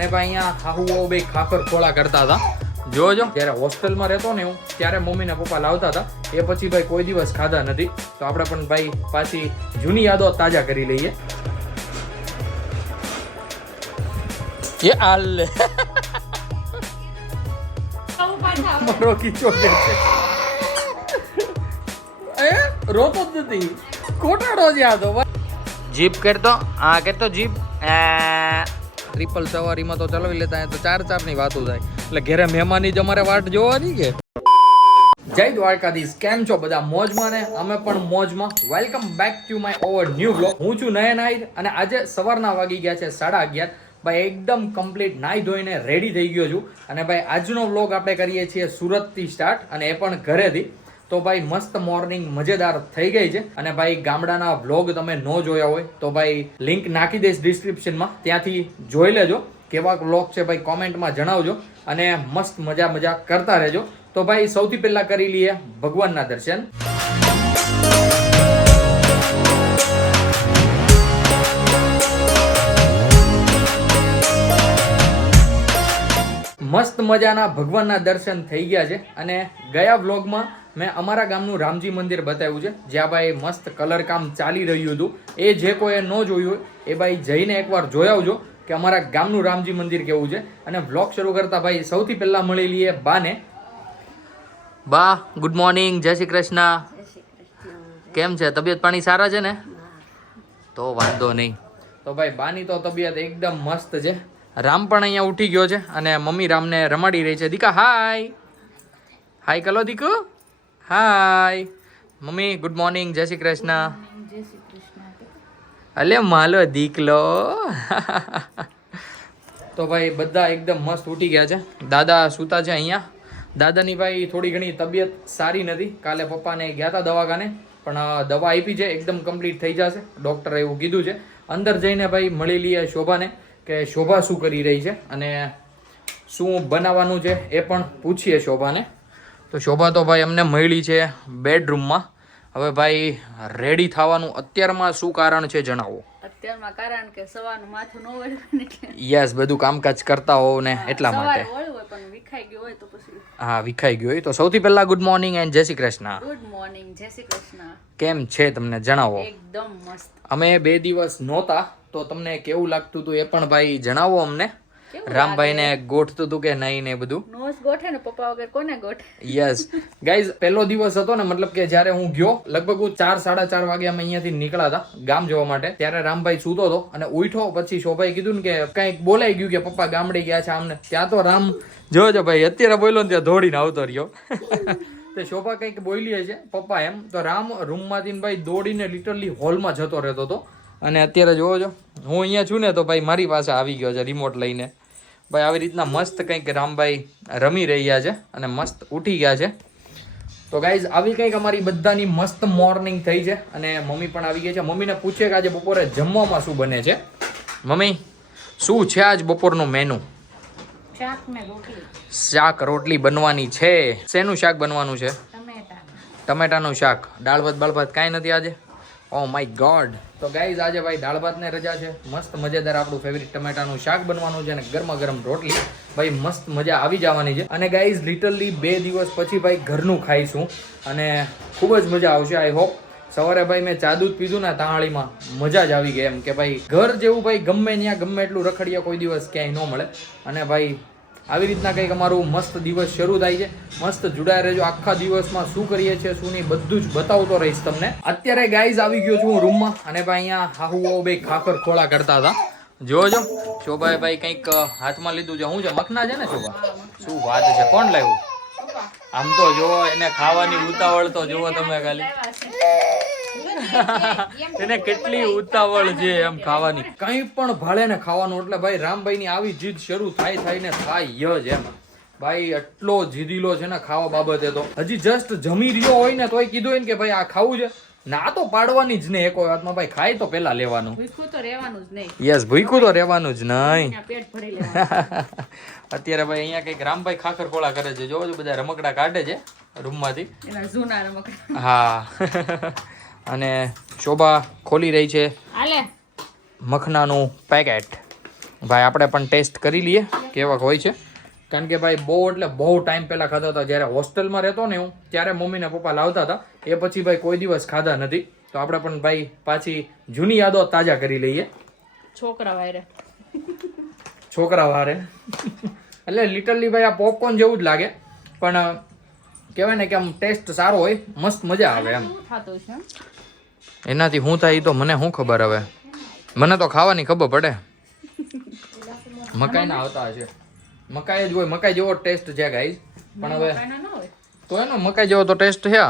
અને ભાઈ અહીંયા હાહુ બે ખાખર ખોળા કરતા હતા. જોજો જ્યારે હોસ્ટેલમાં રહેતો ને હું ત્યારે મમ્મી ને પપ્પા લાવતા હતા. એ પછી ભાઈ કોઈ દિવસ ખાધા નથી. તો આપણે પણ ભાઈ પાછી જૂની યાદો તાજા કરી લઈએ. એ આલે મારો કીચો છે એ રોતો જ નથી, કોટાડો જ આ તો જીપ કરતો જીપ ટ્રિપલ સવારીમાં તો ચલાવી લેતા તો 4 ની વાતો થાય. એટલે ઘરે મહેમાનની જ અમારે વાટ જોવાની કે. જય દ્વારકાધીશ, કેમ છો બધા? મોજમાં ને અમે પણ મોજમાં. Welcome back to my over new blog. હું છું નયન આહિર અને આજે સવારના વાગી ગયા છે 11:30. ભાઈ એકદમ કમ્પ્લીટ નાઈ ધોઈને રેડી થઈ ગયો છું. અને ભાઈ આજનો વ્લોગ આપણે કરીએ છીએ સુરતથી સ્ટાર્ટ, અને એ પણ ઘરેથી. તો ભાઈ મસ્ત મોર્નિંગ મજેદાર થઈ ગઈ છે. અને ભાઈ ગામડાના વ્લોગ તમે ન જોયા હોય તો ભાઈ લિંક નાખી દઈશ ડિસ્ક્રિપ્શનમાં, ત્યાંથી જોઈ લેજો. કેવા વ્લોગ છે ભાઈ કોમેન્ટમાં જણાવજો અને મસ્ત મજા કરતા રહેજો. તો ભાઈ સૌથી પહેલા કરી લઈએ ભગવાનના દર્શન. મસ્ત મજાના ભગવાનના દર્શન થઈ ગયા છે. અને ગયા વ્લોગમાં મેં અમારા ગામનું રામજી મંદિર બતાવ્યું છે, જ્યાં ભાઈ મસ્ત કલર કામ ચાલી રહ્યું હતું. એ જે કોઈએ ન જોયું હોય એ ભાઈ જઈને એકવાર જોઈ આવજો કે અમારા ગામનું રામજી મંદિર કેવું છે. અને વ્લોગ શરૂ કરતા ભાઈ સૌથી પહેલા મળી લઈએ બાને. બા ગુડ મોર્નિંગ, જય શ્રી કૃષ્ણ. કેમ છે? તબિયત પાણી સારા છે ને? તો વાંધો નહીં. તો ભાઈ બાની તો તબિયત એકદમ મસ્ત છે. રામ પણ અહીંયા ઉઠી ગયો છે અને મમ્મી રામને રમાડી રહી છે. દીકા હાય હાય કલો દીકુ હાય. મમ્મી ગુડ મોર્નિંગ, જય શ્રી કૃષ્ણ. અલે માલો દીકલો. તો ભાઈ બધા એકદમ મસ્ત ઉઠી ગયા છે. દાદા સૂતા છે અહીંયા. દાદાની ભાઈ થોડી ઘણી તબિયત સારી નથી. કાલે પપ્પાને ગયા હતા દવાખાને, પણ દવા આપી છે, એકદમ કમ્પ્લીટ થઈ જશે. ડૉક્ટરે એવું કીધું છે. અંદર જઈને ભાઈ મળી લઈએ શોભાને કે શોભા શું કરી રહી છે અને શું બનાવવાનું છે એ પણ પૂછીએ શોભાને. તો શોભા તો ભાઈ અમને મળી છે બેડરૂમમાં. હવે ભાઈ રેડી થવાનું અત્યારમાં શું કારણ છે જણાવો. અત્યારમાં કારણ કે સવારનું માથું ન વળે એટલે યસ, બધું કામકાજ કરતા હોવ ને એટલા માટે. વળવું હોય પણ વિખાઈ ગયું હોય તો પછી. હા, વિખાઈ ગયું હોય તો. સૌથી પહેલા ગુડ મોર્નિંગ એન્ડ જય શ્રી કૃષ્ણ. ગુડ મોર્નિંગ, જય શ્રી કૃષ્ણ. કેમ છે તમને જણાવો. એકદમ મસ્ત. અમે 2 દિવસ નહોતા તો તમને કેવું લાગતું હતું એ પણ ભાઈ જણાવો અમને. રામભાઈને ગોઠતું હતું કે નહીં ને બધું? નોસ ગોઠે ને પપ્પા વગર કોને ગોઠે. યસ ગાઈઝ, પહેલો દિવસ હતો ને, મતલબ કે જ્યારે હું ગયો લગભગ હું 4-4:30 વાગે અમે અહીંયાથી નીકળ્યા હતા ગામ જવા માટે. ત્યારે રામભાઈ સૂતો હતો અને ઉઠ્યો પછી શોભાઈ કીધું ને કે કંઈક બોલાઈ ગયું કે પપ્પા ગામડે ગયા છે આમને. ત્યાં તો રામ જોજો ભાઈ અત્યારે બોલ્યો ને ત્યાં દોડીને આવતો રહ્યો. તો શોભા કંઈક બોલી છે પપ્પા એમ. તો રામ રૂમમાંથી ભાઈ દોડીને લિટરલી હોલમાં જતો રહેતો હતો. અને અત્યારે જોવો છો હું અહીંયા છું ને તો ભાઈ મારી પાસે આવી ગયો છે રિમોટ લઈને. ભાઈ આવી રીતના મસ્ત કંઈક રામભાઈ રમી રહ્યા છે અને મસ્ત ઉઠી ગયા છે. તો ગાઈઝ આવી કંઈક અમારી બધાની મસ્ત મોર્નિંગ થઈ છે. અને મમ્મી પણ આવી ગઈ છે. મમ્મીને પૂછે કે આજે બપોરે જમવામાં શું બને છે. મમ્મી શું છે આજ બપોરનું મેનુ? શાક રોટલી બનવાની છે. શેનું શાક બનવાનું છે? ટમેટાનું શાક. દાળ ભાત કાંઈ નથી આજે? Oh my God. તો ગાઈઝ આજે ભાઈ દાળ ભાતને રજા છે. મસ્ત મજેદાર આપણું ફેવરિટ ટમેટાનું શાક બનવાનું છે અને ગરમા ગરમ રોટલી. ભાઈ મસ્ત મજા આવી જવાની છે. અને ગાઈઝ લિટરલી 2 દિવસ પછી ભાઈ ઘરનું ખાઈશું અને ખૂબ જ મજા આવશે. I hope. સવારે ભાઈ મેં ચા દૂધ પીધું ને તાહાળીમાં, મજા જ આવી ગઈ એમ કે ભાઈ ઘર જેવું ભાઈ ગમે ત્યાં ગમે એટલું રખડીએ કોઈ દિવસ ક્યાંય ન મળે. અને ભાઈ આવી રીતના કંઈક અમારું મસ્ત દિવસ શરૂ થાય છે. મસ્ત જોડાઈ રહેજો. આખા દિવસમાં શું કરીએ છીએ શું નહીં બધું જ બતાવતો રહીશ તમને. અત્યારે ગાઈઝ આવી ગયો છું હું રૂમમાં અને ભાઈ અહીંયા હાહુ બે ખાખર ખોળા કરતા હતા. જોજો શોભાએ ભાઈ કંઈક હાથમાં લીધું છે. શું છે? મખના છે ને શોભા? શું વાત છે? કોણ લાવ્યું? આમ તો જો એને ખાવાની ઉતાવળ તો જોવો તમે ખાલી. એને કેટલી ઉતાવળ છે એમ ખાવાની. કંઈ પણ ભાળે ને ખાવાનું. એટલે ભાઈ રામભાઈ ની આવી જીદ શરૂ થાય જ એમ. ભાઈ એટલો જીદીલો છે ને ખાવા બાબતે. તો હજી જસ્ટ જમી રહ્યો હોય ને તોય કીધું હોય ને કે ભાઈ આ ખાવું છે, ના તો પાડવાની જ નહીં. એક વાતમાં ભાઈ ખાય તો પેલા લેવાનું. ભૂખ્યું તો રહેવાનું જ નહીં. યસ, ભૂખ્યું તો રહેવાનું જ નહીં. પેટ ભરી લેવાનું. અત્યારે ભાઈ અહીંયા કઈક રામભાઈ ખાખર ખોળા કરે છે. જોવો બધા રમકડા કાઢે છે રૂમમાંથી. એના જૂના રમકડા. હા. અને શોભા ખોલી રહી છે મખનાનું પેકેટ. ભાઈ આપણે પણ ટેસ્ટ કરી લઈએ કેવા હોય છે, કારણ કે ભાઈ બહુ એટલે બહુ ટાઈમ પહેલા ખાતા હતા. જ્યારે હોસ્ટેલમાં રહેતો ને હું ત્યારે મમ્મી ને પપ્પા લાવતા હતા, એ પછી ભાઈ કોઈ દિવસ ખાધા નથી. તો આપણે પણ ભાઈ પાછી જૂની યાદો તાજા કરી લઈએ. છોકરા વાયરે એટલે લિટરલી ભાઈ આ પોપકોર્ન જેવું જ લાગે, પણ કહેવાય ને કે આમ ટેસ્ટ સારો હોય, મસ્ત મજા આવે એમ. ખાતો છે એનાથી શું થાય તો મને શું ખબર. હવે મને તો ખાવાની ખબર પડે. મકાઈ ના આવતા હશે, મકાઈ જ હોય, મકાઈ જેવો ટેસ્ટ છે ગાઈઝ. પણ હવે તો એનો મકાઈ જેવો તો ટેસ્ટ છે.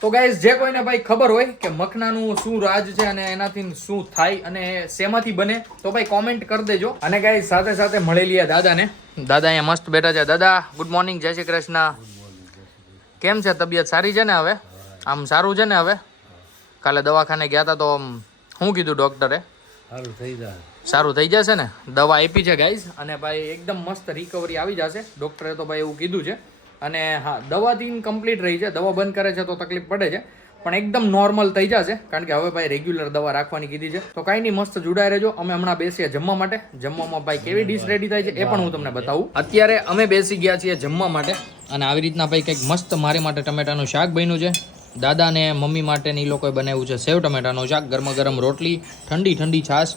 તો ગાઈઝ જે કોઈને ભાઈ ખબર હોય કે મખનાનું શું રાજ છે અને એનાથી શું થાય અને શેમાંથી બને તો ભાઈ કોમેન્ટ કરી દેજો. અને ગાઈઝ સાથે સાથે મળી લઈએ દાદાને. દાદા અહીંયા મસ્ત બેઠા છે. દાદા ગુડ મોર્નિંગ, જય શ્રી કૃષ્ણ. કેમ છે તબિયત? સારી છે ને હવે? આમ સારું છે ને હવે? કાલે દવાખાને ગયા હતા તો શું કીધું ડોક્ટરે? સારું થઈ જશે ને? દવા આપી છે ગાઈઝ, અને ભાઈ એકદમ મસ્ત રિકવરી આવી જશે. ડોક્ટરે તો ભાઈ એવું કીધું છે. અને હા, દવાથી કમ્પ્લીટ રહી છે. દવા બંધ કરે છે તો તકલીફ પડે છે, પણ એકદમ નોર્મલ થઈ જશે, કારણ કે હવે ભાઈ રેગ્યુલર દવા રાખવાની કીધી છે. તો કાંઈ નહીં, મસ્ત જોડાઈ રહેજો. અમે હમણાં બેસીએ જમવા માટે. જમવામાં ભાઈ કેવી ડીશ રેડી થાય છે એ પણ હું તમને બતાવું. અત્યારે અમે બેસી ગયા છીએ જમવા માટે, અને આવી રીતના ભાઈ કંઈક મસ્ત મારી માટે ટમેટાનું શાક બન્યું છે. દાદા ને મમ્મી માટે એ લોકોએ બનાવ્યું છે સેવ ટમેટાનું શાક, ગરમા ગરમ રોટલી, ઠંડી ઠંડી છાશ,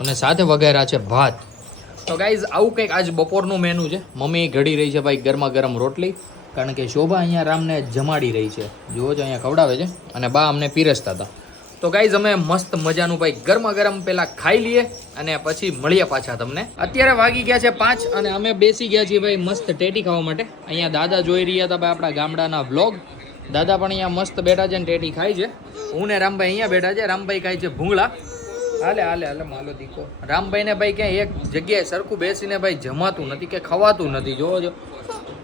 અને સાથે વઘાર્યા છે ભાત. તો ગાઈઝ આવું કંઈક આજ બપોરનું મેનુ છે. મમ્મી ઘડી રહી છે ભાઈ ગરમા ગરમ રોટલી, કારણ કે શોભા અહીંયા રામને જમાડી રહી છે. જુઓ છો અહીંયા ખવડાવે છે, અને બા અમને પીરસતા હતા. તો ગાઈઝ અમે મસ્ત મજાનું ભાઈ ગરમા ગરમ પહેલા ખાઈ લઈએ અને પછી મળીએ પાછા તમને. અત્યારે વાગી ગયા છે 5 અને અમે બેસી ગયા છીએ ભાઈ મસ્ત ટેટી ખાવા માટે. અહીંયા દાદા જોઈ રહ્યા હતા ભાઈ આપણા ગામડાના વ્લોગ. દાદા પણ અહીંયા મસ્ત બેઠા છે ને ટેટી ખાય છે. હું ને રામભાઈ અહીંયા બેઠા છે. રામભાઈ ખાય છે ભૂંગળા. હાલે માલો દીકો. રામભાઈ ને ભાઈ ક્યાંય એક જગ્યાએ સરખું બેસીને ભાઈ જમાતું નથી કે ખવાતું નથી. જોવો જો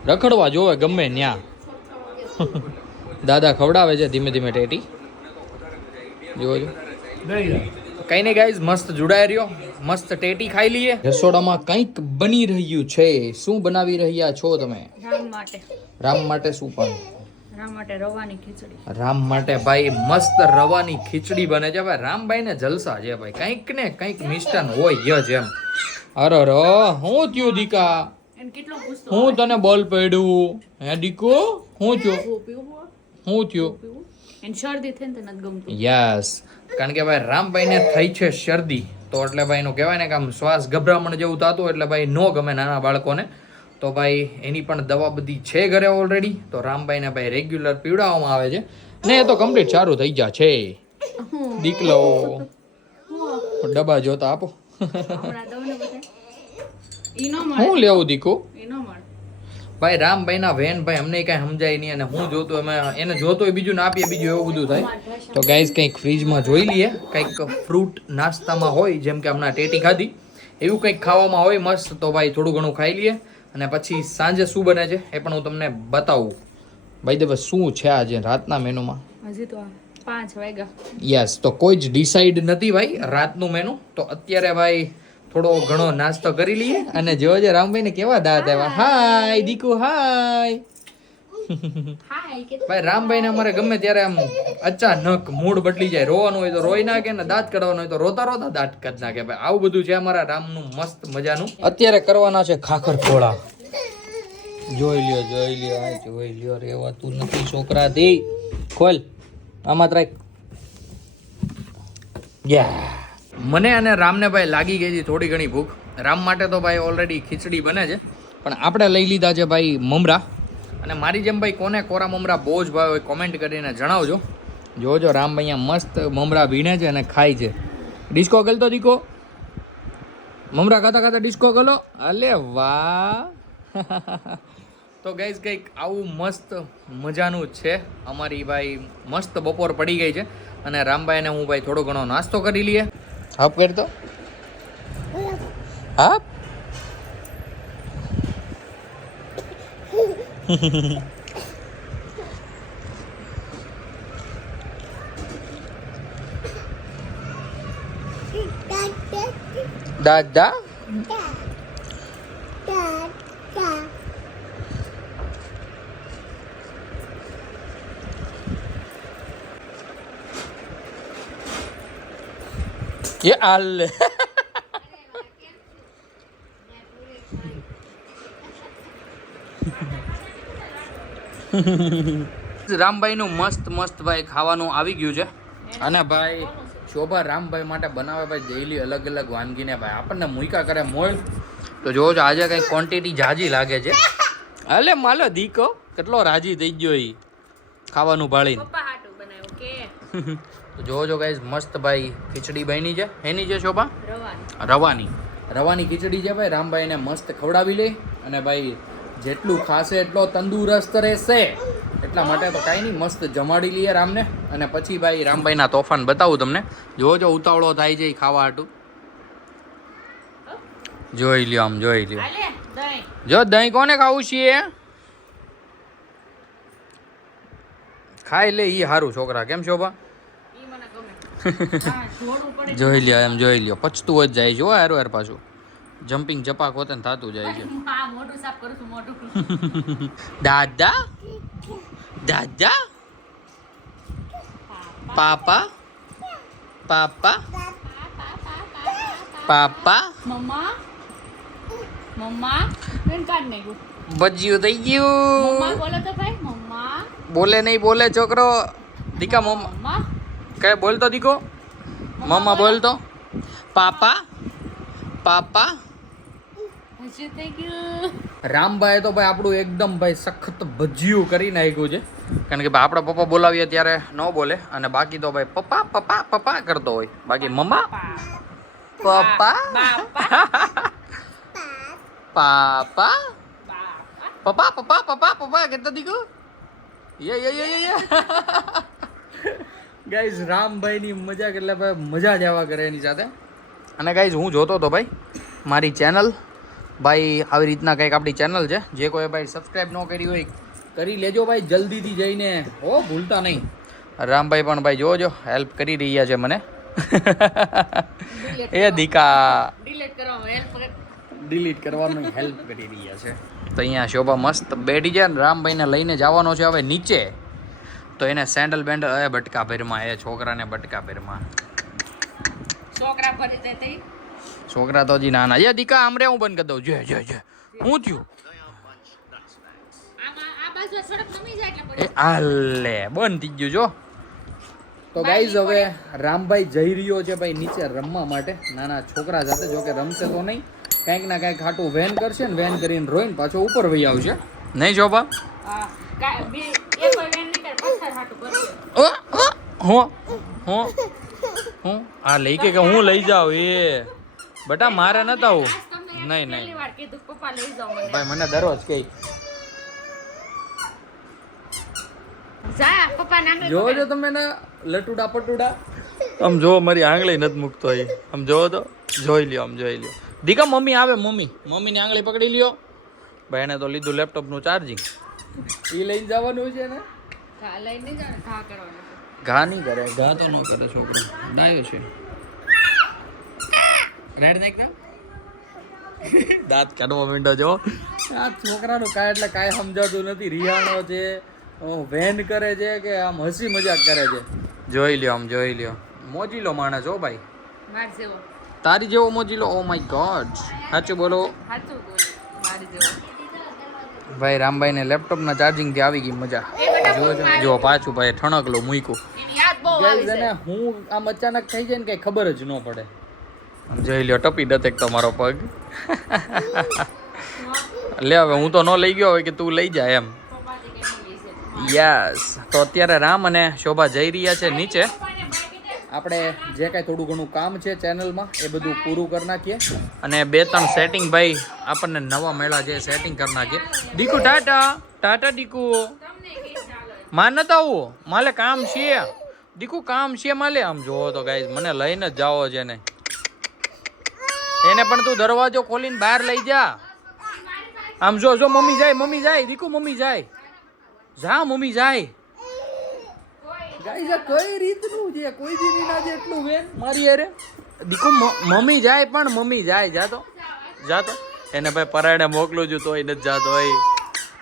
રખડવા જોવે ગમે ન્યા. દાદા ખવડાવે છે ધીમે ધીમે ટેટી. જોવો જો કઈ નહીં ગાઈઝ, મસ્ત જોડાઈ રહ્યો, મસ્ત ટેટી ખાઈ લઈએ. રસોડામાં કંઈક બની રહ્યું છે. શું બનાવી રહ્યા છો તમે? રામ માટે શું? પણ રામ માટે રવાની ખીચડી. રામ માટે ભાઈ મસ્ત રવાની ખીચડી બને છે ભાઈ. રામભાઈ ને જલસા છે ભાઈ, કંઈક ને કંઈક મિષ્ટાન હોય જ એમ. અરે હું થયું દીકા? હું તને બોલ પડ્યું હે દીકો? હું થયું? શરદી થઈ ને નથી ગમતું. યસ, કારણ કે ભાઈ રામભાઈ ને થઈ છે શરદી, તો એટલે ભાઈ નું કહેવાય ને કે આમ શ્વાસ ગભરામણ જેવું થતું, એટલે ભાઈ નો ગમે નાના બાળકોને. તો ભાઈ એની પણ દવા બધી છે ઘરે ઓલરેડી. તો રામભાઈ ને ભાઈ રેગ્યુલર પીવડાવવામાં આવે છે ને, એ તો કમ્પ્લીટ સારું થઈ ગયા છે. દીકલો ડબ્બા જોતા આપો. હું લેવું દીકુ? ભાઈ રામભાઈ ના વેન ભાઈ અમને કઈ સમજાય નહીં, અને હું જોતો અમે એને જોતો બીજું ના આપીએ બીજું, એવું બધું થાય. તો ગાઈઝ કંઈક ફ્રીજમાં જોઈ લઈએ, કંઈક ફ્રૂટ નાસ્તામાં હોય, જેમ કે હમણાં ટેટી ખાધી એવું કંઈક ખાવામાં હોય મસ્ત. તો ભાઈ થોડું ઘણું ખાઈ લઈએ, અને પછી સાંજે શું બને છે એ પણ હું તમને બતાવું. ભાઈ દેવ શું છે આજે રાતના મેનુમાં? હજી તો 5 વાગ્યા. યસ, તો કોઈ જ ડિસાઈડ નથી ભાઈ રાતનું મેનુ. તો અત્યારે ભાઈ થોડો ઘણો નાસ્તો કરી લઈએ, અને જોજે રામભાઈ ને કેવા દાંત આવ્યા. હાય દીકુ, હાય. ભાઈ રામભાઈ ને અમારે ગમે ત્યારે આમ અચાનક મૂડ બદલી જાય. રોવાનું હોય તો રોઈ નાખે, ને દાંત કાઢવાનું હોય તો રોતા રોતા દાંત કાઢી નાખે. ભાઈ આવું બધું છે અમારા રામનું મસ્ત મજાનું. અત્યારે કરવાના છે ખાખર ખોળા. જોઈ લ્યો રેવાતું નથી છોકરાથી. ખોલ આમાં રાખ. મને અને રામને ભાઈ લાગી ગઈ છે થોડી ઘણી ભૂખ. રામ માટે તો ભાઈ ઓલરેડી ખીચડી બને છે, પણ આપણે લઈ લીધા છે ભાઈ મમરા. અને મારી જેમ ભાઈ કોને કોરા મમરા બહુ જ ભાઈ હોય કોમેન્ટ કરીને જણાવજો. જોજો રામભાઈ અહીંયા મસ્ત મમરા ભીણે છે અને ખાય છે. ડિસ્કો ગલતો દીકો, મમરા ખાતા ખાતા ડિસ્કો ગલો. અલે વાહ. તો ગાઈઝ કંઈક આવું મસ્ત મજાનું છે અમારી ભાઈ. મસ્ત બપોર પડી ગઈ છે, અને રામભાઈને હું ભાઈ થોડો ઘણો નાસ્તો કરી લઈએ. હાપ કરતો હાપ. દાદા ये आल રામભાઈ નું મસ્ત મસ્ત ભાઈ ખાવાનું આવી ગયું છે અને ભાઈ શોભા રામભાઈ માટે બનાવે ભાઈ ડેઈલી અલગ અલગ વાનગીને ભાઈ આપણને મુઈકા કરે મોલ. તો જોવો છો આજે કઈ ક્વોન્ટિટી જાજી લાગે છે. અલે માલો દીકો કેટલો રાજી થઈ ગયો ઈ ખાવાનું ભાળીને. પપ્પા હાટું બનાવ્યું કે તો જોવો છો ગાઈઝ મસ્ત ભાઈ ખીચડી બની છે. એની છે શોભા રવાની રવાની ખીચડી છે ભાઈ. રામભાઈને મસ્ત ખવડાવી લે અને ભાઈ જેટલું ખાશે એટલો તંદુરસ્ત રહેશે એટલા માટે તો કાંઈ નહીં મસ્ત જમાડી લઈએ રામને અને પછી ભાઈ રામભાઈના તોફાન બતાવું તમને. જોજો ઉતાવળો થાય છે ખાવા હાટું. જોઈ લ્યો આમ જોઈ લ્યો. હાલે દહીં જો દહીં કોને ખાવું છે ખાઈ લે ઈ હારું છોકરા. કેમ શોભા? ઈ મને ગમે હા જોડવું પડે જોઈ લ્યો એમ જોઈ લ્યો પચતું જ જાય છે હો હારું હાર પાછું જમ્પિંગ જપાક હોતે ને થતું જાય છે. હા મોઢું સાફ કરું છું મોઢું દાદા દાદા પાપા પાપા પાપા મમ્મા મમ્મા બેન કાઢ નાખ્યું બજ્યું થઈ ગયું. મમ્મા બોલો તો ભાઈ મમ્મા બોલે નહીં બોલે છોકરો. દીકા મમ્મા મમ્મા કઈ બોલતો દીકો મમ્મા બોલતો. પાપા પાપા હજી થઈ ગયું રામભાઈ તો ભાઈ આપણું એકદમ ભાઈ સખત ભજીયું કરી નાખ્યું છે કારણ કે ભાઈ આપણા પપ્પા બોલાવીએ ત્યારે ન બોલે અને બાકી તો ભાઈ પપ્પા પપ્પા પપ્પા કરતો હોય બાકી મમ્મા પપ્પા પાપા પપ્પા પપ્પા પપ્પા પપ્પા કહેતો દીકો યે ગાઈઝ રામભાઈની મજા એટલે ભાઈ મજા જ આવા કરે એની સાથે. અને ગાઈઝ હું જોતો હતો ભાઈ મારી ચેનલ ભાઈ આવી રીતના કંઈક આપણી ચેનલ છે જે કોઈ ભાઈ સબસ્ક્રાઈબ ન કરી હોય કરી લેજો ભાઈ જલ્દીથી જઈને હો ભૂલતા નહીં. રામભાઈ પણ ભાઈ જોજો હેલ્પ કરી રહ્યા છે મને એ દીકા ડિલીટ કરવાનું હેલ્પ કરી રહ્યા છે. તો અહીંયા શોભા મસ્ત બેઠી છે રામભાઈને લઈને જવાનો છે હવે નીચે તો એને સેન્ડલ બેન્ડલ એ બટકા ભેરમાં એ છોકરાને બટકા ભેરમાં છોકરા ફરી દે તઈ છોકરા તો હજી નાના છે. દીકા આમરે હું બંધ કરી દઉં જે જે જે હું થયું આ બાજુ સડક નમી જાય એટલે એ આલે બંધ થઈ ગયું જો. તો ગાઈઝ હવે રામભાઈ જઈ રહ્યો છે ભાઈ નીચે રમવા માટે નાના છોકરા સાથે. જો કે રમશે તો નહીં કંઈક ના કંઈક ખાટું વેન કરશે ને વેન કરીને રોઈને પાછો ઉપર વહી આવશે નહીં શોભા? હા બે એક વેન નહીં કર પથ્થર હાટું કરશે હું આ લઈ કે હું લઈ જાઉં એ બટા મારે નતા આવું નહીં પહેલી વાર કીધું પપ્પા લઈ જાઓ મને ભાઈ મને દરરોજ કઈ જા પપ્પા નાંગે જોજો તમે ને લટુડા પટુડા આમ જો મારી આંગળી નથી મૂકતો એ આમ જોવો તો જોઈ લ્યો આમ જોઈ લ્યો. દીકા મમ્મી આવે મમ્મીની આંગળી પકડી લ્યો ભાઈ એને તો લીધું લેપટોપનું ચાર્જિંગ એ લઈને જવાનું છે ને ઘા લઈને જા ઘા કરવાનો ઘા નહીં કરે ઘા તો ન કરે છોકરી ડાયો છે. રેડ નાખ દાંત કાઢવા માંડો જો આ છોકરાનું કાંઈ એટલે કાંઈ સમજાતું નથી. રિયાણો છે વેન કરે છે કે આમ હસી મજાક કરે છે. જોઈ લ્યો આમ જોઈ લ્યો મોજીલો માણસ હો ભાઈ માર જેવો તારી જેવો મોજીલો. ઓ માય ગોડ સાચું બોલો સાચું બોલ માર જેવો ભાઈ રામભાઈને લેપટોપના ચાર્જિંગથી આવી ગઈ મજા. જો પાછું ભાઈ ઠણકલો મૂક્યું એની યાદ બહુ આવી છે. અને હું આમ અચાનક થઈ જાય ને કઈ ખબર જ ન પડે. જોઈ લ્યો ટપી ડતેક તો મારો પગ લે હવે હું તો ન લઈ ગયો હોય કે તું લઈ જા એમ. યસ તો અત્યારે રામ અને શોભા જઈ રહ્યા છે નીચે. આપણે જે કાંઈ થોડું ઘણું કામ છે ચેનલમાં એ બધું પૂરું કરી નાખીએ અને 2-3 સેટિંગ ભાઈ આપણને નવા મેળા જે સેટિંગ કરી નાખીએ. દીકુ ટાટા ટાટા દીકુ માં નતા આવું માલે કામ છે દીકુ કામ છે માલે. આમ જોવો તો ગાઈઝ મને લઈને જ જાવો છે ને એને પણ તું દરવાજો ખોલીને બહાર લઈ જા. આમ જો જો મમ્મી જાય દીકુ મમ્મી જાય જા મમ્મી જાય. ગાઈઝ કઈ રીતનું છે કોઈ દી નહીં ના એટલું વેન મારી અરે દીકુ મમ્મી જાય પણ મમ્મી જાય જાતો એને ભાઈ પરાયણે મોકલું છું તોય નથી જાતો હોય.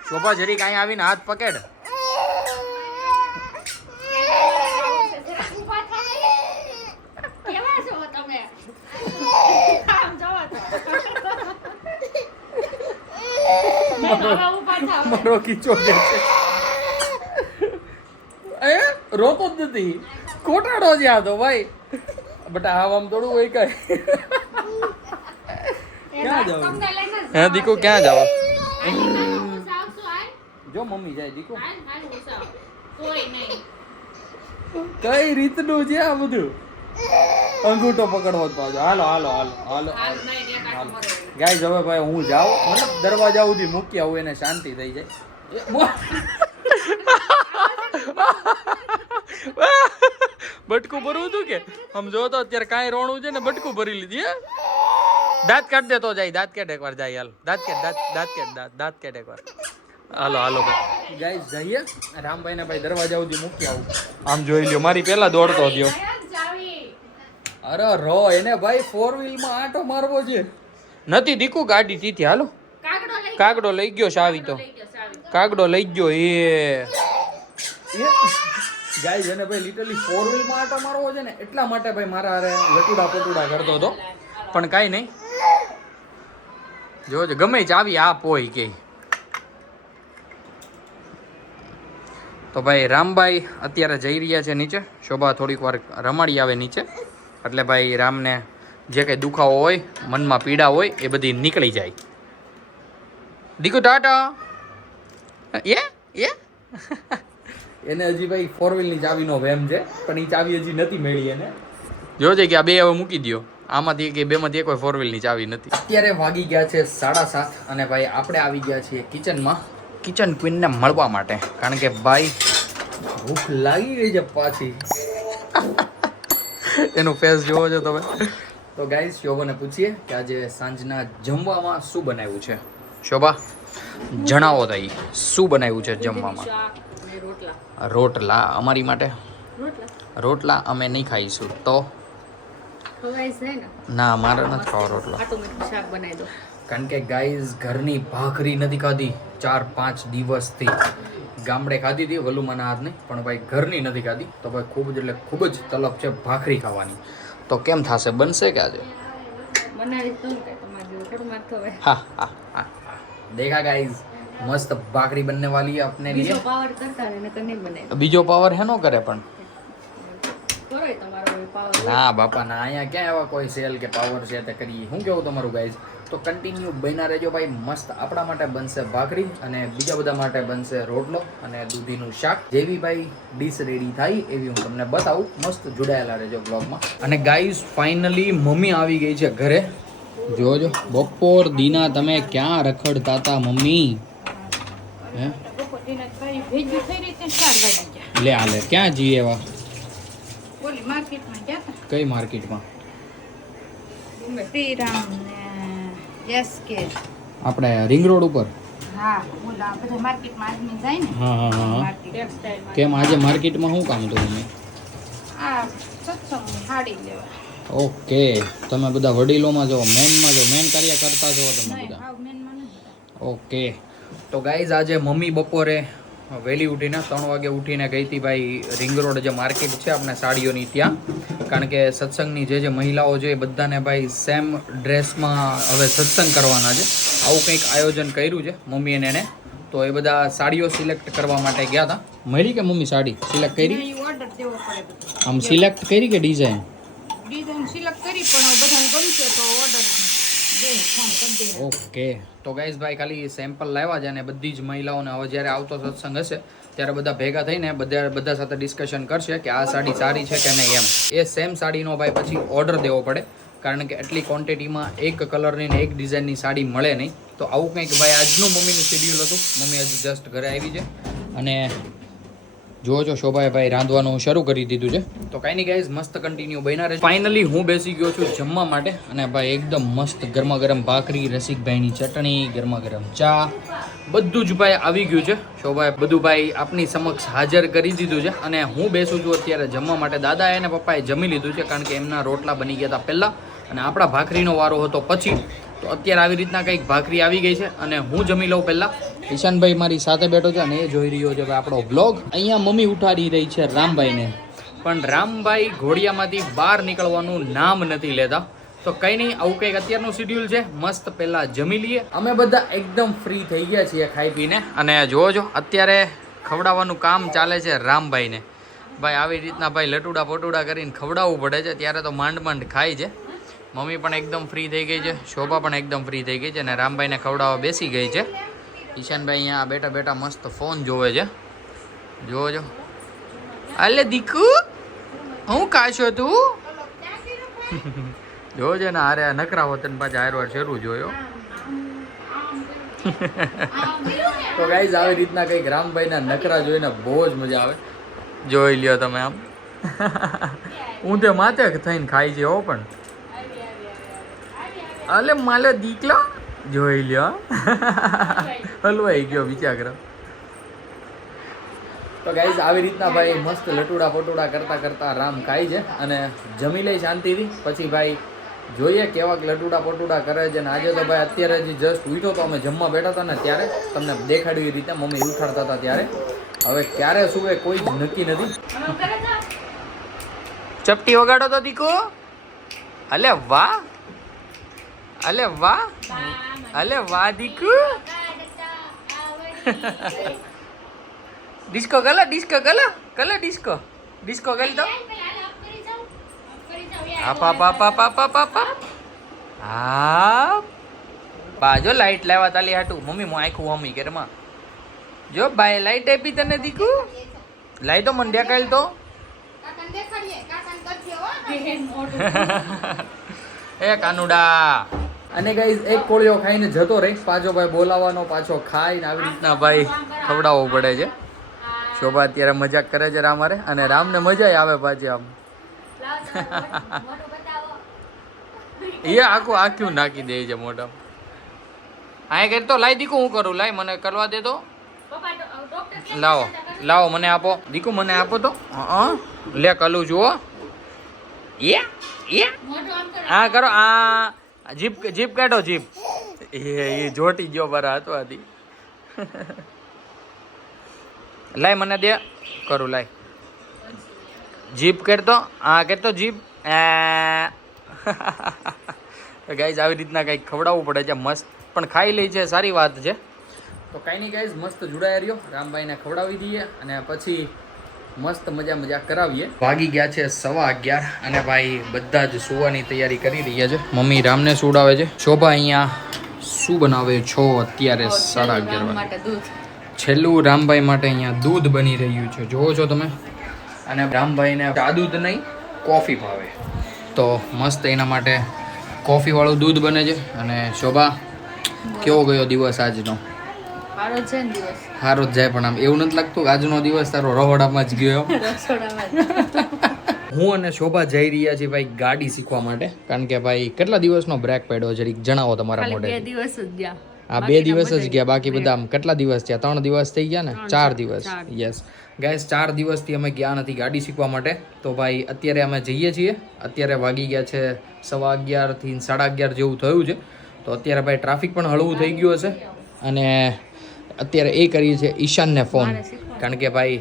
શોભા જરી કાંઈ આવીને હાથ પકડ. કેવા છો તમે આમ જોવો તો હવે ઊભા થાવ. મારો કીચો કે છે એ રોતો જ નથી કોટાડો જ આ તો ભાઈ બટા આમ થોડું હોય કઈ ક્યાં જાવ તમને લઈને હે દીકુ ક્યાં જાવ હું સાવસુ આય. જો મમ્મી જાય દીકુ હાલ હું સાવ. કોઈ નહીં. કઈ રીતનું છે આ બધું અંગૂઠો પકડવો જ પાછો હાલો હાલો હાલો હાલો હાલ નહીં ને કાટો મરે. ગાઈઝ હવે ભાઈ હું જાઉં મતલબ દરવાજા સુધી મૂકી આવું એને શાંતિ થઈ જાય બટકું ભરવું હતું કે આમ જો તો અત્યારે કાંઈ રોણું છે ને બટકું ભરી લીધી હે દાંત કાઢ દે તો જાય દાંત કાઢ એકવાર જાય હાલ દાંત કાઢ એકવાર હાલો હાલો ભાઈ ગાઈઝ જઈએ રામભાઈને ભાઈ દરવાજા સુધી મૂકી આવું આમ જોઈ લ્યો મારી પહેલા દોડતો થયો આયા જ ચાવી. અરે રો એને ભાઈ 4 વ્હીલમાં આંટો મારવો છે નથી દીકુ ગાડી તીથી હાલો કાગડો લઈ ગયો ચાવી તો લઈ ગયો ચાવી. કાગડો લઈ ગયો એ ગાઈઝ એને ભાઈ લિટરલી 4 વ્હીલમાં આંટો મારવો છે ને એટલા માટે ભાઈ મારા હારે લટુડા પટુડા કરતો હતો પણ કાંઈ નહીં જોજો ગમે ચાવી આપ હોય કે તો ભાઈ રામભાઈ અત્યારે જઈ રહ્યા છે નીચે શોભા થોડીક વાર રમાડી આવે નીચે એટલે ભાઈ રામને જે કંઈ દુખાવો હોય મનમાં પીડા હોય એ બધી નીકળી જાય દીકુ ટાટા એને હજી ભાઈ 4 વ્હીલની ચાવીનો વેમ છે પણ એ ચાવી હજી નથી મળી એને જોજે કે આ બે હવે મૂકી દો આમાંથી કે બેમાંથી કોઈ 4 વ્હીલની ચાવી નથી અત્યારે વાગી ગયા છે 7:30 અને ભાઈ આપણે આવી ગયા છીએ કિચનમાં કિચન ક્વીનને મળવા માટે કારણ કે ભાઈ ભૂખ લાગી ગઈ છે પાછી એનું ફેસ જોવો છો તમે તો ગાઈઝ શોભાને પૂછીએ કે આજે સાંજના જમવામાં શું બનાવ્યું છે શોભા જણાવો તઈ શું બનાવ્યું છે જમવામાં શાક ને રોટલા. રોટલા અમારી માટે રોટલા રોટલા અમે નહીં ખાઈશું તો ખવાય છે ને. ના મારે નથી ખાવા રોટલા ખાટું મીઠું શાક બનાવી દો. કારણ કે ગાઈઝ ઘરની ભાખરી નથી ખાધી 4-5 દિવસથી ગામડે ખાધી હતી વલુમાના હાથની પણ ભાઈ ઘરની નથી ખાધી તો ભાઈ ખૂબ જ એટલે ખૂબ જ તલબ છે ભાખરી ખાવાની તો કેમ થશે બનશે કે આજે બનાવી તો ને કાંઈ તમારે જેવું થોડું માર ખવાય. હા હા હા દેખા ગાઈઝ મસ્ત ભાખરી બનને વાલી है अपने लिए બીજો પાવર કરતા ને નકર નહીં બને. બીજો પાવર હેનો કરે પણ કરોય તમારો પાવર. ના બાપા ના અહીંયા ક્યાં એવા કોઈ સેલ કે પાવર છે તે કરીએ હું કેવું તમારું ગાઈઝ તો કન્ટિન્યુ બન્યા રહેજો ભાઈ મસ્ત આપણા માટે બનશે ભાખરી અને બીજા બધા માટે બનશે રોટલો અને દૂધીનું શાક જેવી ભાઈ ડીશ રેડી થાય એવી હું તમને બતાવું મસ્ત જોડાયેલા રહેજો બ્લોગમાં અને ગાઈઝ ફાઇનલી મમ્મી આવી ગઈ છે ઘરે જોજો બપોર દીના તમે ક્યાં રખડતા હતા મમ્મી હે બપોરના ભાઈ ભેજ્યું થઈ રહી છે 4 વાગી ગયા. લે આલે ક્યાં જઈએ એવા ઓલી માર્કેટમાં ગયા હતા. કઈ માર્કેટમાં શ્રીરામ ને યસ કે આપણે રિંગ રોડ ઉપર હા ઓલા બધા માર્કેટમાં આદમી જાય ને હા હા હા માર્કેટ ટેક્સટાઇલ કેમ આજે માર્કેટમાં શું કામ હતું મમ્મી આ સત્સંગની સાડી લેવા. ઓકે તમે બધા વડીલોમાં જો મેનમાં જો મેન કાર્ય કરતા છો તમે નહીં બધા ભાવ મેનમાં નથી. ઓકે તો ગાઈઝ આજે મમ્મી બપોરે વહેલી ઉઠીને 3 વાગે ઉઠીને ગઈ હતી ભાઈ રિંગ રોડ જે માર્કેટ છે આપણે સાડીઓની ત્યાં કારણ કે સત્સંગની જે મહિલાઓ છે એ બધાને ભાઈ સેમ ડ્રેસમાં હવે સત્સંગ કરવાના છે આવું કંઈક આયોજન કર્યું છે મમ્મી અને એને તો એ બધા સાડીઓ સિલેક્ટ કરવા માટે ગયા હતા મળી કે મમ્મી સાડી સિલેક્ટ કરી નહીં, ઓર્ડર દેવો પડે બધું. આમ સિલેક્ટ કરી કે ડિઝાઇન ડિઝાઇન સિલેક્ટ કરી પણ બધાને ગમશે તો ઓર્ડર દે ફોન કરી દે. ઓકે તો ગાઈઝ ભાઈ ખાલી સેમ્પલ લાવ્યા છે અને બધી જ મહિલાઓને હવે જ્યારે આવતો સત્સંગ હશે ત્યારે બધા ભેગા થઈને બધા સાથે ડિસ્કશન કરશે કે આ સાડી સારી છે કે નહીં એમ એ સેમ સાડીનો ભાઈ પછી ઓર્ડર દેવો પડે કારણ કે એટલી ક્વોન્ટિટીમાં એક કલરની ને એક ડિઝાઇનની સાડી મળે નહીં તો આવું કંઈક ભાઈ આજનું મમ્મીનું શેડ્યુલ હતું મમ્મી હજી જસ્ટ ઘરે આવી છે અને જુઓ છો શોભાએ ભાઈ રાંધવાનું શરૂ કરી દીધું છે તો કાંઈ નહીં ગાઈઝ મસ્ત કન્ટિન્યુ બન્યા રહે ફાઇનલી હું બેસી ગયો છું જમવા માટે અને ભાઈ એકદમ મસ્ત ગરમા ગરમ ભાખરી રસિકભાઈની ચટણી ગરમા ગરમ ચા બધું જ ભાઈ આવી ગયું છે શોભાએ બધું ભાઈ આપની સમક્ષ હાજર કરી દીધું છે અને હું બેસું છું અત્યારે જમવા માટે દાદાએ અને પપ્પાએ જમી લીધું છે કારણ કે એમના રોટલા બની ગયા હતા પહેલાં અને આપણા ભાખરીનો વારો હતો પછી તો અત્યારે આવી રીતના કંઈક ભાખરી આવી ગઈ છે અને હું જમી લઉં પહેલાં ઈશાનભાઈ મારી સાથે બેઠો છે અને એ જોઈ રહ્યો છે આપણો બ્લોગ અહીંયા મમ્મી ઉઠાડી રહી છે રામભાઈને પણ રામભાઈ ઘોડિયામાંથી બહાર નીકળવાનું નામ નથી લેતા તો કઈ નહીં, આવું કંઈક અત્યારનું શેડ્યુલ છે. મસ્ત પહેલા જમી લઈએ. અમે બધા એકદમ ફ્રી થઈ ગયા છીએ ખાઈ પીને. અને જોવો અત્યારે ખવડાવવાનું કામ ચાલે છે રામભાઈને. ભાઈ આવી રીતના ભાઈ લટુડા પટુડા કરીને ખવડાવવું પડે છે. ત્યારે તો માંડ માંડ ખાય છે. મમ્મી પણ એકદમ ફ્રી થઈ ગઈ છે, શોભા પણ એકદમ ફ્રી થઈ ગઈ છે અને રામભાઈને ખવડાવવા બેસી ગઈ છે. ઈશાનભાઈ અહીંયા બેઠા બેઠા મસ્ત ફોન જોવે છે. જોજો. અલે દીકુ હું કાશો તું જોજે ને. અરે નકરા હોતન પાછા હારવાર શરૂ જોયો. તો ગાઈઝ આવી રીતના કંઈક રામભાઈના નકરા જોઈને બહુ જ મજા આવે. જોઈ લ્યો તમે આમ. હું તે માથે થઈને ખાઈ છે હો. પણ અલે માલે દીકલા જોઈ લ્યો. હલવાઈ ગયો વિચાર. તો ગાઈઝ આવી રીતના ભાઈ મસ્ત લટુડા પટુડા કરતા કરતા રામ ખાય છે અને જમી લે શાંતિથી. પછી ભાઈ જોઈએ કેવાક લટુડા પટુડા કરે છે. ને આજે તો ભાઈ અત્યારે જ જસ્ટ ઉઠ્યો તો અમે જમવા બેઠા હતા ને ત્યારે તમને દેખાડ્યું એ રીતે મમ્મી ઉઠાડતા હતા ત્યારે. હવે ક્યારે સુવે કોઈ જ નક્કી નથી. ચપટી વગાડો તો દીકો. અલે વાહ, અલે વાહ, અલે વાહ દીકુ. ડિસ્કો ગલા, ડિસ્કો ગલા, કલા ડિસ્કો, ડિસ્કો ગલ તો. આપ આપ આપ આપ આપ આપ આપ. હા બાજો લાઈટ લાવ્યા તાલી હાટું. મમ્મી હું આખું મમ્મી કે માં જો બાય લાઈટ આપી તને દીકુ. લાઈ તો મને દેખાડ તો. એ કાનુડા. અને ગાઈઝ એક કોળિયો ખાઈને જતો રહી. પાછો ભાઈ બોલાવાનો, પાછો ખાઈને આવી રીતના ભાઈ ખવડાવવું પડે છે. શોભા અત્યારે મજાક કરે છે રામારે અને રામને મજા આવે પાછી આમ. એ આખું આખ્યું નાખી દે છે મોઢા. હા કરી તો લાઈ દીકુ હું કરું. લાઈ મને કરવા દે તો. લાવો લાવો મને આપો દીકુ, મને આપો તો. લે કલું જુઓ. હા કરો. આ જીપ જીપ કાઢો જીપ. એ જોટી ગયો મારા હાથમાંથી. લાય મને દે કરું. લાય જીપ કરતો. હા કરતો જીપ. ગાઈઝ આવી રીતના કંઈક ખવડાવવું પડે છે. મસ્ત પણ ખાઈ લે છે, સારી વાત છે. તો કાંઈ નહીં ગાઈઝ, મસ્ત જોડાયા રહ્યો. રામભાઈને ખવડાવી દઈએ અને પછી મસ્ત મજા કરાવીએ. વાગી ગયા છે 11:15 અને ભાઈ બધા જ સુવાની તૈયારી કરી રહ્યા છે. મમ્મી રામને સુડાવે છે. શોભા અહીંયા શું બનાવે છો અત્યારે 11:30 વાગે? છેલ્લું રામભાઈ માટે અહીંયા દૂધ બની રહ્યું છે, જોવો છો તમે. અને રામભાઈને ચા દૂધ નહીં કોફી ભાવે, તો મસ્ત એના માટે કોફીવાળું દૂધ બને છે. અને શોભા કેવો ગયો દિવસ આજનો? સારો જ જાય, પણ આમ એવું નથી લાગતું કે આજનો દિવસ તારો રહોડામાં જ ગયો. હું અને શોભા જઈ રહ્યા છીએ ભાઈ ગાડી શીખવા માટે, કારણ કે ભાઈ કેટલા દિવસનો બ્રેક પડ્યો જરીક જણાવો તમારા મોઢે. 2 દિવસ જ ગયા. હા 2 દિવસ જ ગયા, બાકી બધા આમ કેટલા દિવસ થયા? 3 દિવસ થઈ ગયા ને? 4 દિવસ. યસ ગાઈસ, 4 દિવસથી અમે ગયા નથી ગાડી શીખવા માટે. તો ભાઈ અત્યારે અમે જઈએ છીએ. અત્યારે વાગી ગયા છે 11:15 થી 11:30 જેવું થયું છે. તો અત્યારે ભાઈ ટ્રાફિક પણ હળવું થઈ ગયું હશે. અને અત્યારે એ કરીએ છીએ ઈશાનને ફોન, કારણ કે ભાઈ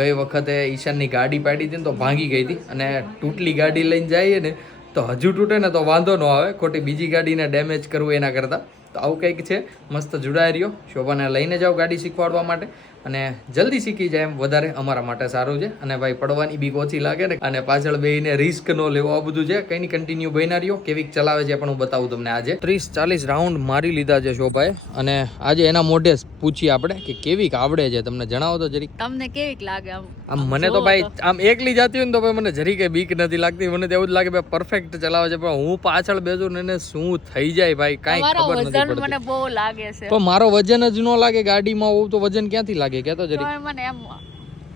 ગઈ વખતે ઈશાનની ગાડી પાડી હતી ને તો ભાંગી ગઈ હતી. અને તૂટલી ગાડી લઈને જઈએ ને તો હજુ તૂટે ને તો વાંધો ન આવે, ખોટી બીજી ગાડીને ડેમેજ કરવું એના કરતાં. તો આવું કંઈક છે. મસ્ત જોડાઈ રહ્યો. શોભાને લઈને જાઓ ગાડી શીખવાડવા માટે, અને જલ્દી શીખી જાય એમ વધારે અમારા માટે સારું છે. અને ભાઈ પડવાની બીક ઓછી લાગે ને, અને પાછળ બેહીને રિસ્ક ન લેવો, આ બધું છે. કંઈ નહીં, કન્ટિન્યુ બન્યા રહ્યો. કેવીક ચલાવે છે પણ હું બતાવું તમને. આજે 30-40 રાઉન્ડ મારી લીધા છે શોભાએ, અને આજે એના મોઢે પૂછીએ આપણે કે કેવીક આવડે છે. તમને જણાવો તો જરીક, તમને કેવીક લાગે? આમ મને તો ભાઈ આમ એકલી જતી હોય ને તો ભાઈ મને જરી કઈ બીક નથી લાગતી. મને તો એવું જ લાગે ભાઈ પરફેક્ટ ચલાવે છે, પણ હું પાછળ બેસું ને એને શું થઈ જાય ભાઈ કાંઈ ખબર નથી પડતી. મને બહુ લાગે છે, તો મારો વજન જ ન લાગે ગાડીમાં હોઉં તો વજન ક્યાંથી લાગે? કેતો જરી. મને એમ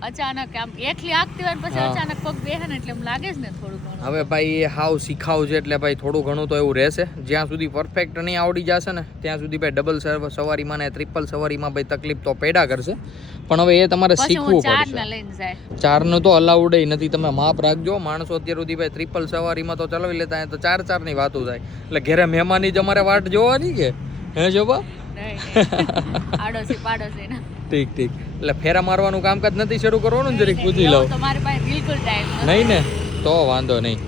અચાનક આમ એકલી આગતી હોય પછી અચાનક પગ બેહે ને એટલે એમ લાગે જ ને થોડું ઘણું. હવે ભાઈ હાવ શીખાવ છે એટલે ભાઈ થોડું ઘણું તો એવું રહેશે. જ્યાં સુધી પરફેક્ટ નહીં આવડી જશે ને ત્યાં સુધી ભાઈ ડબલ સવારીમાં ને ટ્રિપલ સવારીમાં ભાઈ તકલીફ તો પેડા કરશે. પણ હવે એ તમારે શીખવું પડશે. 4 નું તો અલાઉડ નથી. તમે માપ રાખજો. માણસો અત્યાર સુધી ભાઈ ટ્રિપલ સવારીમાં તો ચલાવી લેતા, તો 4 ની વાતો થાય. એટલે ઘરે મહેમાની જ અમારે વાટ જોવાની કે હે જોબા? ઠીક ઠીક. એટલે ફેરા મારવાનું કામકાજ નથી શરૂ કરવાનું ને? જરીક પૂછી લઉં. નહીં ને તો વાંધો નહીં.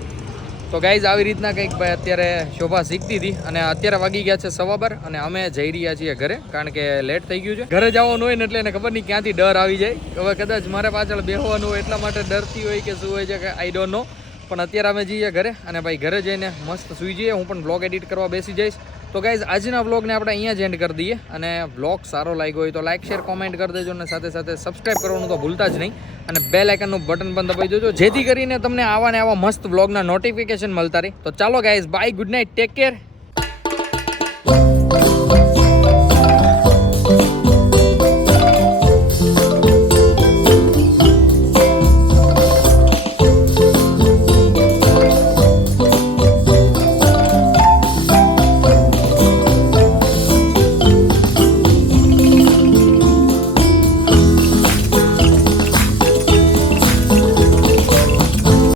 તો ગાઈઝ આવી રીતના કંઈક ભાઈ અત્યારે શોભા શીખતી હતી અને અત્યારે વાગી ગયા છે 12:15 અને અમે જઈ રહ્યા છીએ ઘરે કારણ કે લેટ થઈ ગયું છે. ઘરે જવાનું હોય ને એટલે એને ખબર નહીં ક્યાંથી ડર આવી જાય. હવે કદાચ મારે પાછળ બેહવાનું હોય એટલા માટે ડરતી હોય કે શું હોય છે કે આઈ ડોન્ટ નો. પણ અત્યારે અમે જઈએ ઘરે અને ભાઈ ઘરે જઈને મસ્ત સૂઈ જઈએ. હું પણ બ્લોગ એડિટ કરવા બેસી જઈશ. તો ગાઈઝ આજના વ્લોગને આપણે અહીંયા જ એન્ડ કરી દઈએ અને વ્લોગ સારો લાગ્યો હોય તો લાઈક શેર કોમેન્ટ કરી દેજો અને સાથે સાથે સબસ્ક્રાઈબ કરવાનું તો ભૂલતા જ નહીં અને બેલ આઇકનનું બટન પણ દબાવી દેજો જેથી કરીને તમને આવા ને આવા મસ્ત વ્લોગના નોટિફિકેશન મળતા રહે. તો ચાલો guys by, good night, take care.